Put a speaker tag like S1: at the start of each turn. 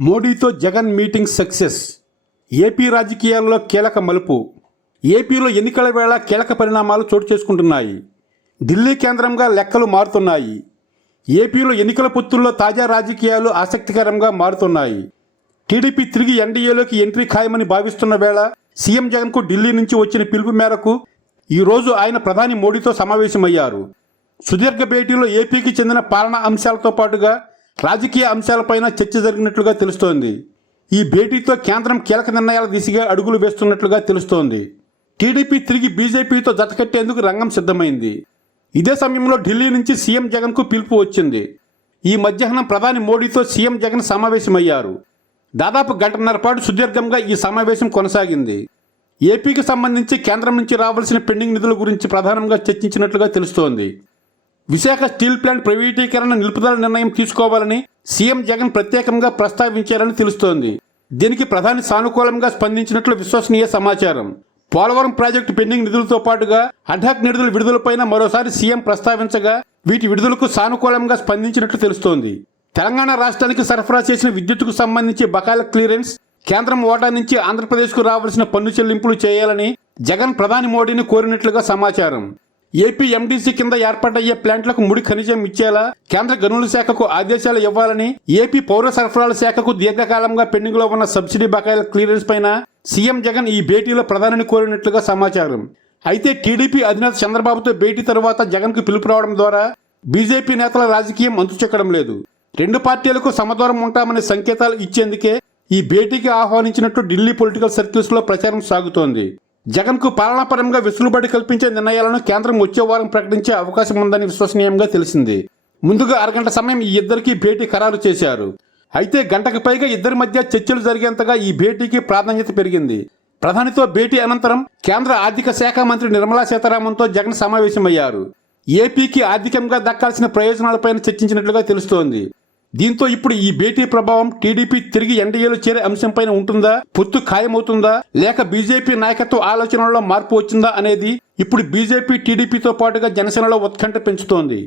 S1: మోడీతో Jagan meeting success. AP రాజకీయాల్లో కీలక మలుపు. ఏపీలో ఎన్నికల వేళ కీలక పరిణామాలు చోటు చేసుకుంటున్నాయి. ఢిల్లీ కేంద్రంగా లెక్కలు మారుతున్నాయి. ఏపీలో ఎన్నికల పొత్తుల్లో తాజా రాజకీయాలు ఆసక్తికరంగా మారుతున్నాయి. టీడీపీ తిరిగి ఎన్డీఏలోకి ఎంట్రీ ఖాయమని భావిస్తున్న వేళ సీఎం జగన్కు ఢిల్లీ నుంచి వచ్చిన పిలుపు మేరకు ఈరోజు ఆయన ప్రధాని మోడీతో సమావేశమయ్యారు. సుదీర్ఘ భేటీలో ఏపీకి చెందిన పాలనా అంశాలతో పాటుగా రాజకీయ అంశాలపైన చర్చ జరిగినట్లుగా తెలుస్తోంది. ఈ భేటీతో కేంద్రం కీలక నిర్ణయాల దిశగా అడుగులు వేస్తున్నట్లుగా తెలుస్తోంది. టీడీపీ తిరిగి బీజేపీతో జతకట్టేందుకు రంగం సిద్ధమైంది. ఇదే సమయంలో ఢిల్లీ నుంచి సీఎం జగన్కు పిలుపు వచ్చింది. ఈ మధ్యాహ్నం ప్రధాని మోడీతో సీఎం జగన్ సమావేశమయ్యారు. దాదాపు గంటన్నర పాటు సుదీర్ఘంగా ఈ సమావేశం కొనసాగింది. ఏపీకి సంబంధించి కేంద్రం నుంచి రావాల్సిన పెండింగ్ నిధుల గురించి ప్రధానంగా చర్చించినట్లుగా తెలుస్తోంది. విశాఖ స్టీల్ ప్లాంట్ ప్రైవేటీకరణ నిలుపుదల నిర్ణయం తీసుకోవాలని సీఎం జగన్ ప్రత్యేకంగా ప్రస్తావించారని తెలుస్తోంది. దీనికి ప్రధాని సానుకూలంగా స్పందించినట్లు విశ్వసనీయ సమాచారం. పోలవరం ప్రాజెక్టు పెండింగ్ నిధులతో పాటుగా అడ్హాక్ నిధుల విడుదలపైన మరోసారి సీఎం ప్రస్తావించగా వీటి విడుదలకు సానుకూలంగా స్పందించినట్లు తెలుస్తోంది. తెలంగాణ రాష్ట్రానికి సరఫరా చేసిన విద్యుత్కు సంబంధించి బకాయిల క్లియరెన్స్ కేంద్రం ఓటా నుంచి ఆంధ్రప్రదేశ్కు రావాల్సిన పన్ను చెల్లింపులు చేయాలని జగన్ ప్రధాని మోడీని కోరినట్లుగా సమాచారం. ఏపీ ఎండీసీ కింద ఏర్పాటయ్యే ప్లాంట్లకు ముడి ఖనిజం ఇచ్చేలా కేంద్ర గనుల శాఖకు ఆదేశాలు ఇవ్వాలని ఏపీ పౌర సరఫరాల శాఖకు దీర్ఘకాలంగా పెండింగ్లో ఉన్న సబ్సిడీ బకాయిల క్లియరెన్స్ పైన సీఎం జగన్ ఈ భేటీలో ప్రధానిని కోరినట్లుగా సమాచారం. అయితే టీడీపీ అధినేత చంద్రబాబుతో భేటీ తరువాత జగన్కు పిలుపు రావడం ద్వారా బీజేపీ నేతల రాజకీయం అంతుచెక్కడం లేదు. రెండు పార్టీలకు సమదూరం ఉంటామనే సంకేతాలు ఇచ్చేందుకే ఈ భేటీకి ఆహ్వానించినట్టు ఢిల్లీ పొలిటికల్ సర్కిల్స్లో ప్రచారం సాగుతోంది. జగన్కు పాలనాపరంగా వెసులుబడి కల్పించే నిర్ణయాలను కేంద్రం వచ్చే వారం ప్రకటించే అవకాశం ఉందని విశ్వసనీయంగా తెలిసింది. ముందుగా అరగంట సమయం ఈ ఇద్దరికి భేటీ ఖరారు చేశారు. అయితే గంటకు పైగా ఇద్దరి మధ్య చర్చలు జరిగేంతగా ఈ భేటీకి ప్రాధాన్యత పెరిగింది. ప్రధానితో భేటీ అనంతరం కేంద్ర ఆర్థిక శాఖ మంత్రి నిర్మలా సీతారామన్తో జగన్ సమావేశమయ్యారు. ఏపీకి ఆర్థికంగా దక్కాల్సిన ప్రయోజనాలపైన చర్చించినట్లుగా తెలుస్తోంది. దీంతో ఇప్పుడు ఈ భేటీ ప్రభావం టీడీపీ తిరిగి ఎన్డీఏలో చేరే అంశంపైన ఉంటుందా? పొత్తు ఖాయమవుతుందా? లేక బీజేపీ నాయకత్వ ఆలోచనలో మార్పు వచ్చిందా అనేది ఇప్పుడు బీజేపీ టీడీపీతో పాటుగా జనసేనలో ఉత్కంఠ పెంచుతోంది.